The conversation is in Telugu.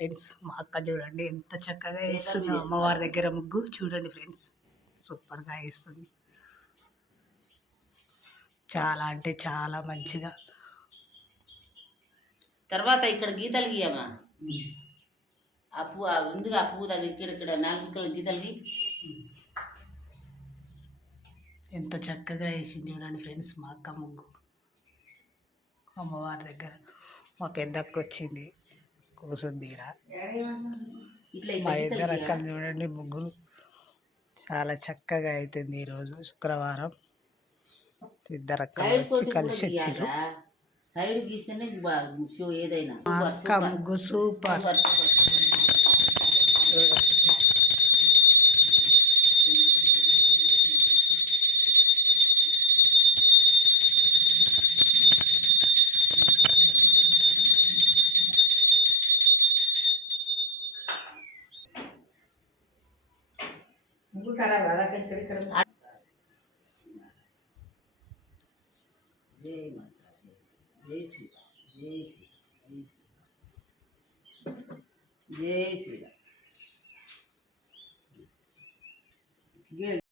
ఫ్రెండ్స్ మా అక్క చూడండి ఎంత చక్కగా వేస్తుందో అమ్మవారి దగ్గర ముగ్గు చూడండి ఫ్రెండ్స్, సూపర్గా వేస్తుంది. చాలా అంటే చాలా మంచిగా. తర్వాత ఇక్కడ గీతలు గీయమా, అప్పు ముందుగా అప్పు దగ్గర ఇక్కడ 4 గీతలు గీ. ఎంత చక్కగా వేసింది చూడండి ఫ్రెండ్స్ మా అక్క ముగ్గు అమ్మవారి దగ్గర. మా పెద్దక్క వచ్చింది కూర్చుంది ఇక్కడ. మా ఇద్దరు అక్కలు చూడండి ముగ్గులు చాలా చక్కగా అవుతుంది. ఈరోజు శుక్రవారం ఇద్దరు అక్కలు వచ్చి కలిసి వచ్చారు. సైడ్ గీస్తేనే షో ఏదైనా. మా అక్క ముగ్గు సూపర్. ముగ్గు ఖరాబ్ అలా ఇక్కడ జై శ్రీ జై శ్రీ జై శ్రీ జై శ్రీ.